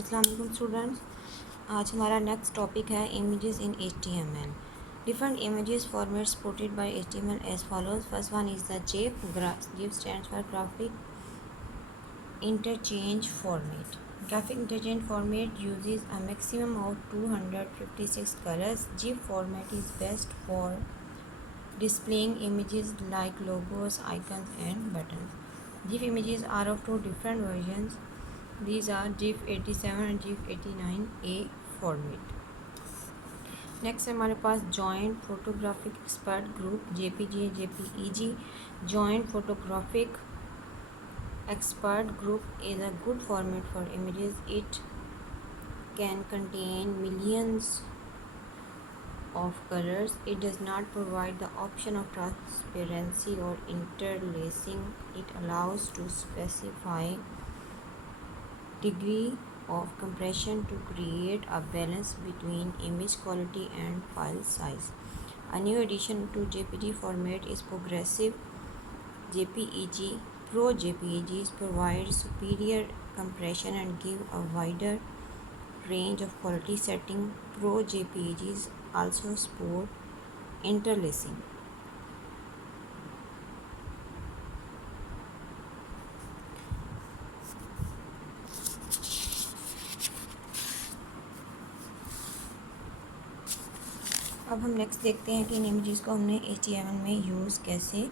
अस्सलाम वालेकुम स्टूडेंट्स। आज हमारा नेक्स्ट टॉपिक है images in HTML। Different images formats supported by HTML as follows. First one is the GIF। GIF stands for graphic interchange format. Graphic interchange format uses a maximum of 256 colors. GIF format is best for displaying images like logos, icons, and buttons. GIF images are of two different versions. These are GIF 87 and GIF 89A format. Next है हमारे पास joint photographic expert group JPG JPEG. Joint photographic expert group is a good format for images. It can contain millions of colors. It does not provide the option of transparency or interlacing. It allows to specify degree of compression to create a balance between image quality and file size. A new addition to JPG format is Progressive JPEG. Pro JPEGs provide superior compression and give a wider range of quality setting. Pro JPEGs also support interlacing. अब हम next देखते हैं कि इन images को हमने HTML में use कैसे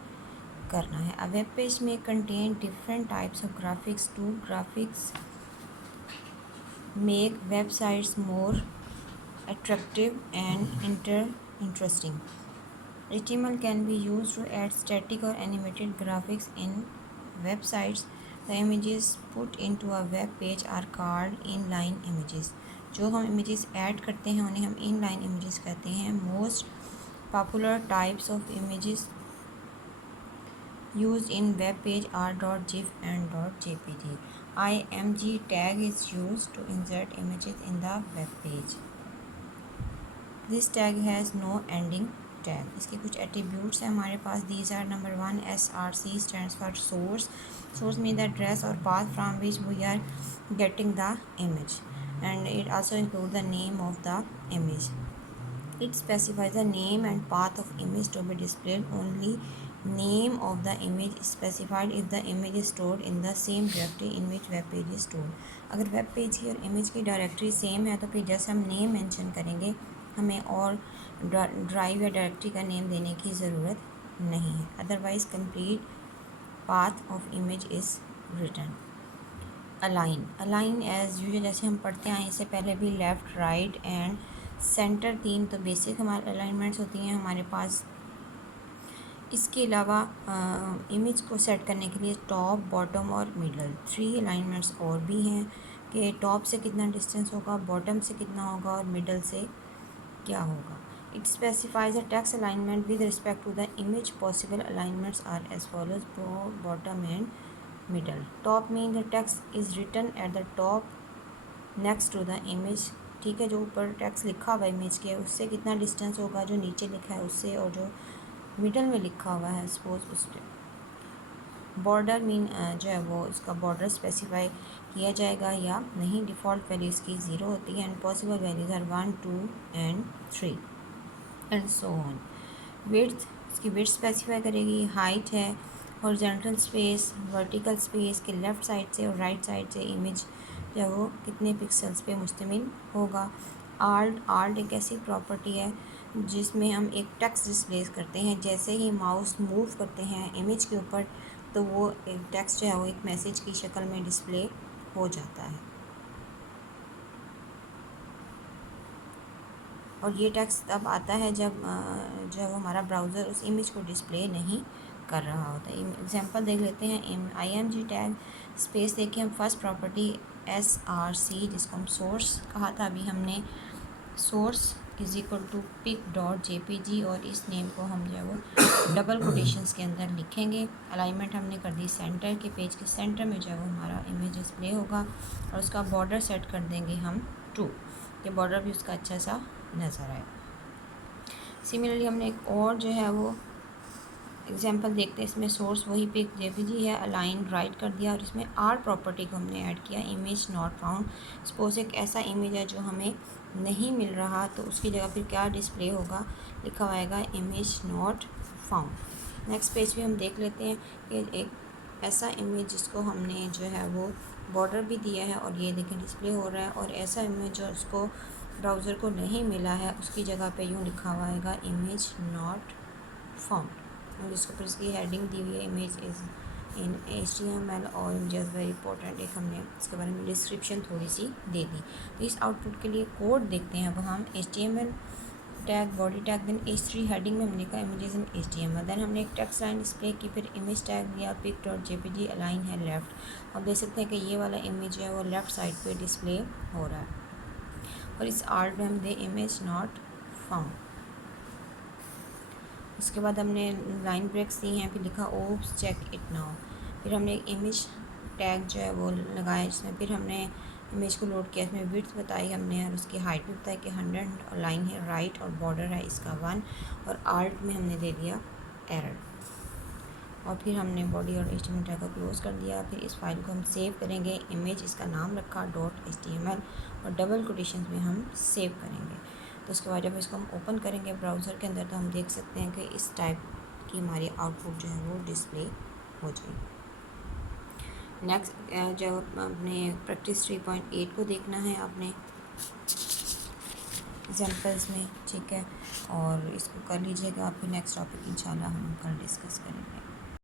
करना है. अ वेब पेज में contain different types of graphics. To graphics make websites more attractive and interesting. HTML can be used to add static or animated graphics in websites. The images put into a web page are called inline images. जो हम images add करते हैं उन्हें हम inline images कहते हैं. Most popular types of images used in web page are .gif and .jpg. IMG tag is used to insert images in the web page. This tag has no ending tag. इसके कुछ attributes हैं हमारे पास. These are number 1 SRC stands for source. Source mean the address और path from which we are getting the image and it also include the name of the image. It specifies the name and path of image to be displayed. Only name of the image is specified if the image is stored in the same directory in which web page is stored. अगर web page की और image की directory same है तो फिर जैसे हम name mention करेंगे हमें और ड्राइव या डायरेक्टरी का नेम देने की ज़रूरत नहीं है. Otherwise complete path of image is written. Align as usual जैसे हम पढ़ते हैं इससे पहले भी लेफ़्ट राइट एंड सेंटर 3 तो बेसिक हमारे अलाइनमेंट्स होती हैं हमारे पास. इसके अलावा इमेज को सेट करने के लिए टॉप बॉटम और मिडल 3 अलाइनमेंट्स और भी हैं कि टॉप से कितना डिस्टेंस होगा, बॉटम से कितना होगा और मिडल से क्या होगा. It specifies a text alignment with respect to the image. Possible alignments are as follows top bottom and middle. Top mean the text is written at the top next to the image. ठीक है, जो ऊपर text लिखा हुआ image के उससे कितना distance होगा जो नीचे लिखा है उससे, और जो मिडल में लिखा हुआ है सपोज उस पर. बॉर्डर मीन जो है वो इसका बॉर्डर स्पेसिफाई किया जाएगा या नहीं. डिफ़ॉल्ट वैल्यूज़ की 0 होती है and possible values are 1 2 and 3 and so on. Width इसकी विड्थ स्पेसिफाई करेगी. हाइट है. हॉरिजॉन्टल स्पेस, वर्टिकल स्पेस के लेफ़्ट साइड से और राइट साइड से इमेज जो है वो कितने पिक्सल्स पे मुश्तमिल होगा. आल्ट एक ऐसी प्रॉपर्टी है जिसमें हम एक टेक्स्ट डिस्प्ले करते हैं. जैसे ही माउस मूव करते हैं इमेज के ऊपर तो वो एक टेक्स्ट जो है वो एक मैसेज की शक्ल में डिस्प्ले हो जाता है. और ये टेक्स्ट तब आता है जब जो है वो हमारा ब्राउज़र उस इमेज को डिस्प्ले नहीं कर रहा होता है. एग्जांपल देख लेते हैं. IMG टैग स्पेस देखिए हम फर्स्ट प्रॉपर्टी SRC जिसको हम सोर्स कहा था अभी हमने. Source is equal to pic.jpg और इस नेम को हम जो है वो डबल कोटेशंस के अंदर लिखेंगे. अलाइनमेंट हमने कर दी सेंटर के. पेज के सेंटर में जो है वो हमारा इमेज डिस्प्ले होगा और उसका बॉर्डर सेट कर देंगे हम 2 कि बॉर्डर भी उसका अच्छा सा नज़र आए. सिमिलरली हमने एक और जो है वो एग्जांपल देखते हैं, इसमें सोर्स वही पे जेपीजी है, अलाइन राइट कर दिया और इसमें आर प्रॉपर्टी को हमने ऐड किया, इमेज नॉट फाउंड। सपोज एक ऐसा इमेज है जो हमें नहीं मिल रहा, तो उसकी जगह फिर क्या डिस्प्ले होगा, लिखा हुआ आएगा image not found. Next page पे हम देख लेते हैं कि एक ऐसा इमेज जिसको हमने जो है वो बॉर्डर भी दिया है और ये देखें डिस्प्ले हो रहा है, और ऐसा इमेज जो उसको ब्राउज़र को नहीं मिला है उसकी जगह पे यूँ लिखा हुआ आएगा इमेज नॉट फाउंड। और इसको फिर इसकी हेडिंग दी हुई है, इमेज इज़ इन HTML और इमेज वेरी इंपॉर्टेंट, एक हमने इसके बारे में डिस्क्रिप्शन थोड़ी सी दे दी। तो इस आउटपुट के लिए कोड देखते हैं। अब हम HTML tag, body tag, then H3 heading में हमने कहा इमेजेस इन HTML, देन हमने एक टेक्स्ट लाइन डिस्प्ले की, फिर इमेज टैग दिया pic.jpg, अलाइन है लेफ़्ट। अब देख सकते हैं कि ये वाला इमेज जो है वो लेफ़्ट साइड पे डिस्प्ले हो रहा है, और इस आर्ट में हम दे इमेज नॉट फाउंड। उसके बाद हमने लाइन ब्रेक्स दी हैं, फिर लिखा ओप्स चेक इट नाउ, फिर हमने एक इमेज टैग जो है वो लगाया जिसमें फिर हमने इमेज को लोड किया, इसमें विड्थ बताई हमने और उसकी हाइट भी बताई कि 100, और लाइन है राइट और बॉर्डर है इसका 1, और आर्ट में हमने दे दिया एरर। और फिर हमने बॉडी और HTML टैग को क्लोज़ कर दिया। फिर इस फाइल को हम सेव करेंगे, इमेज इसका नाम रखा .html, और डबल कोटेशन में हम सेव करेंगे। तो उसके बाद जब इसको हम ओपन करेंगे ब्राउज़र के अंदर, तो हम देख सकते हैं कि इस टाइप की हमारी आउटपुट जो है वो डिस्प्ले हो जाएगी। नेक्स्ट जब आपने प्रैक्टिस 3.8 को देखना है आपने एग्जाम्पल्स में, ठीक है, और इसको कर लीजिएगा। फिर नेक्स्ट टॉपिक इंशाल्लाह हम कल डिस्कस करेंगे।